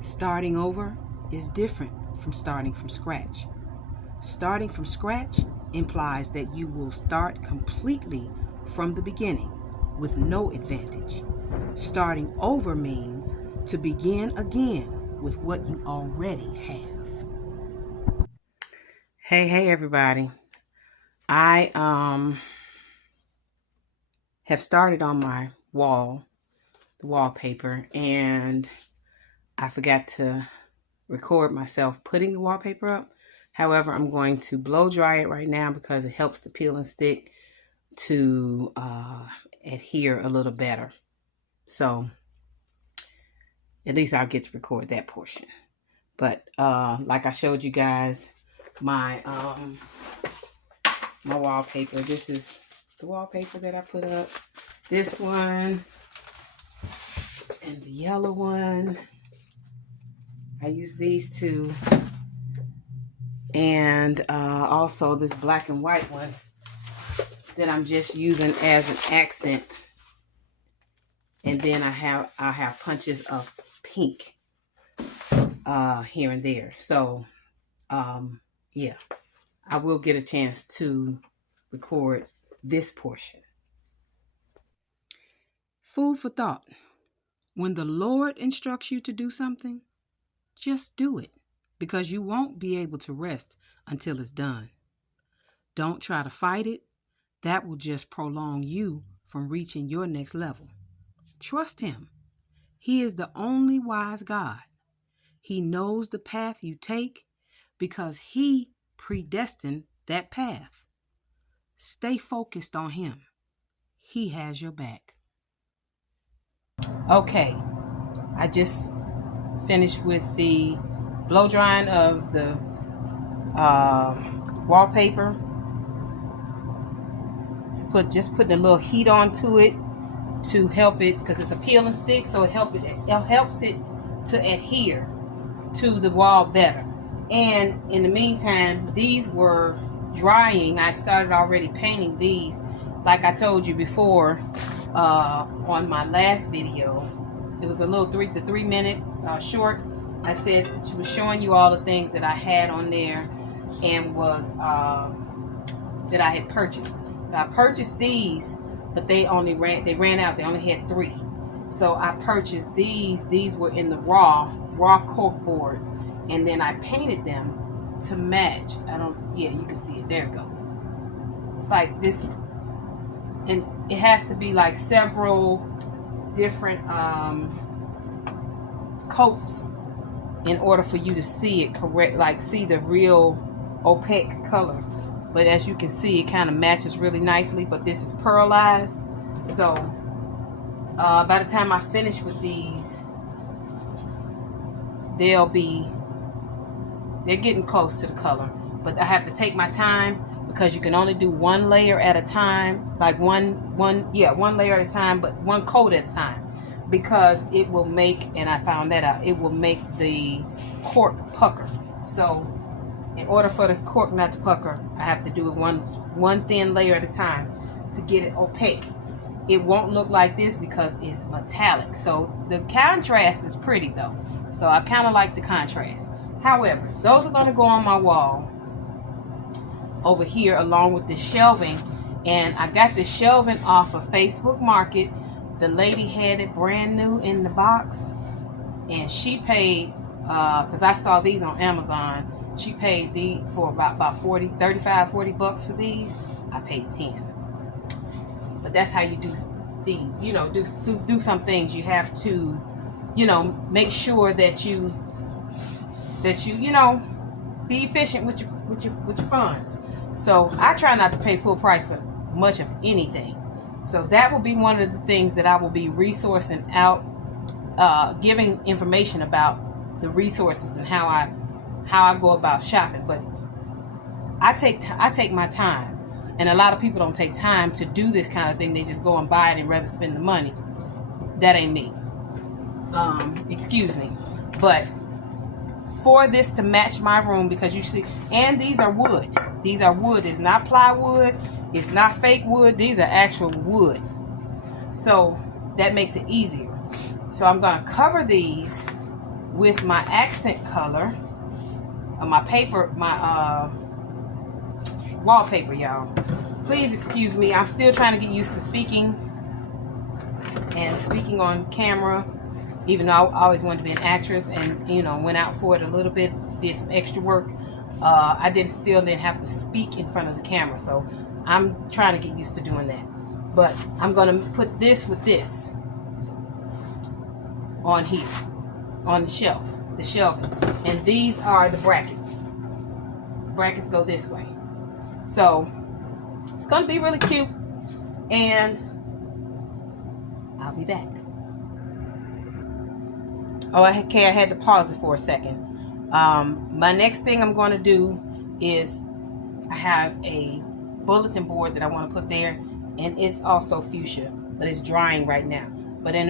Starting over is different from starting from scratch. Starting from scratch implies that you will start completely from the beginning with no advantage. Starting over means to begin again with what you already have. Hey everybody. I have started on my wall, the wallpaper, and I forgot to record myself putting the wallpaper up. However, I'm going to blow dry it right now because it helps the peel and stick to adhere a little better. So at least I'll get to record that portion. But like I showed you guys, my wallpaper. This is the wallpaper that I put up. This one and the yellow one. I use these two. And also this black and white one that I'm just using as an accent. And then I have punches of pink here and there. So yeah, I will get a chance to record this portion. Food for thought. When the Lord instructs you to do something, just do it, because you won't be able to rest until it's done. Don't try to fight it. That will just prolong you from reaching your next level. Trust Him. He is the only wise God. He knows the path you take because He predestined that path. Stay focused on Him. He has your back. Okay, I just finished with the blow drying of the wallpaper. Just putting a little heat onto it to help it, because it's a peel and stick, so it helps it to adhere to the wall better. And in the meantime, these were drying. I started already painting these, like I told you before on my last video. It was a little 3-minute short. I said she was showing you all the things that I had on there and was that I had purchased. I purchased these, but they ran out. They only had 3. So I purchased these. These were in the raw cork boards, and then I painted them to match. Yeah, you can see it. There it goes. It's like this, and it has to be like several different coats in order for you to see it correct, like see the real opaque color. But as you can see, it kind of matches really nicely, but this is pearlized. So by the time I finish with these, they're getting close to the color. But I have to take my time because you can only do one layer at a time, like one layer at a time, but one coat at a time, because it will make, and I found that out, it will make the cork pucker. So in order for the cork not to pucker, I have to do it one thin layer at a time to get it opaque. It won't look like this because it's metallic. So the contrast is pretty though. So I kind of like the contrast. However, those are going to go on my wall over here along with the shelving. And I got the shelving off of Facebook Market. The lady had it brand new in the box, and she paid, because I saw these on Amazon, she paid for about 40 bucks for these. I paid 10. But that's how you do these. You know, do some things. You have to, make sure that you be efficient with your funds. So I try not to pay full price for much of anything. So that will be one of the things that I will be resourcing out, giving information about the resources and how I go about shopping. But I take my time, and a lot of people don't take time to do this kind of thing. They just go and buy it and rather spend the money. That ain't me. Excuse me. But for this to match my room, because you see, and these are wood. These are wood. It's not plywood. It's not fake wood. These are actual wood. So that makes it easier. So I'm going to cover these with my accent color on my paper, my wallpaper, y'all. Please excuse me. I'm still trying to get used to speaking on camera, even though I always wanted to be an actress, and went out for it a little bit, did some extra work. I still didn't have to speak in front of the camera, so I'm trying to get used to doing that. But I'm gonna put this with this on here, on the shelving, and these are the brackets. The brackets go this way, so it's gonna be really cute, and I'll be back. Oh, okay, I had to pause it for a second. My next thing I'm going to do is I have a bulletin board that I want to put there, and it's also fuchsia, but it's drying right now. But in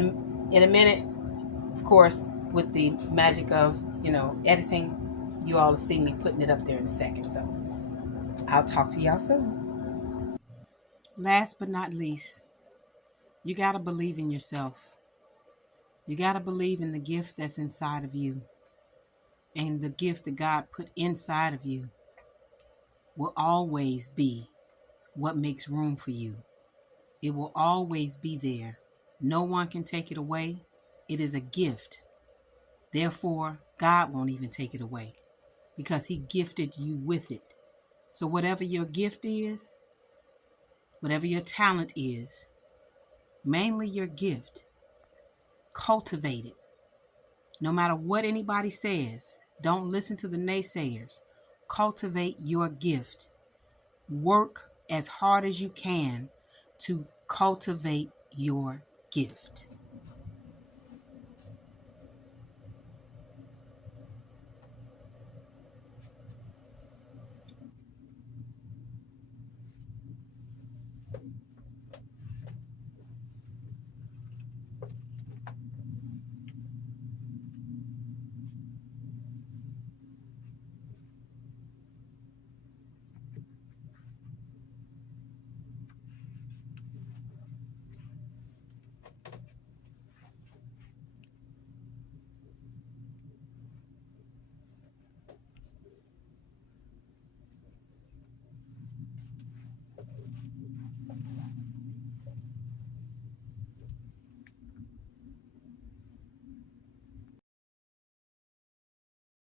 a minute, of course, with the magic of editing, you all will see me putting it up there in a second. So I'll talk to y'all soon. Last but not least, you got to believe in yourself. You got to believe in the gift that's inside of you. And the gift that God put inside of you will always be what makes room for you. It will always be there. No one can take it away. It is a gift. Therefore, God won't even take it away because He gifted you with it. So whatever your gift is, whatever your talent is, mainly your gift, cultivate it. No matter what anybody says, don't listen to the naysayers. Cultivate your gift. Work as hard as you can to cultivate your gift.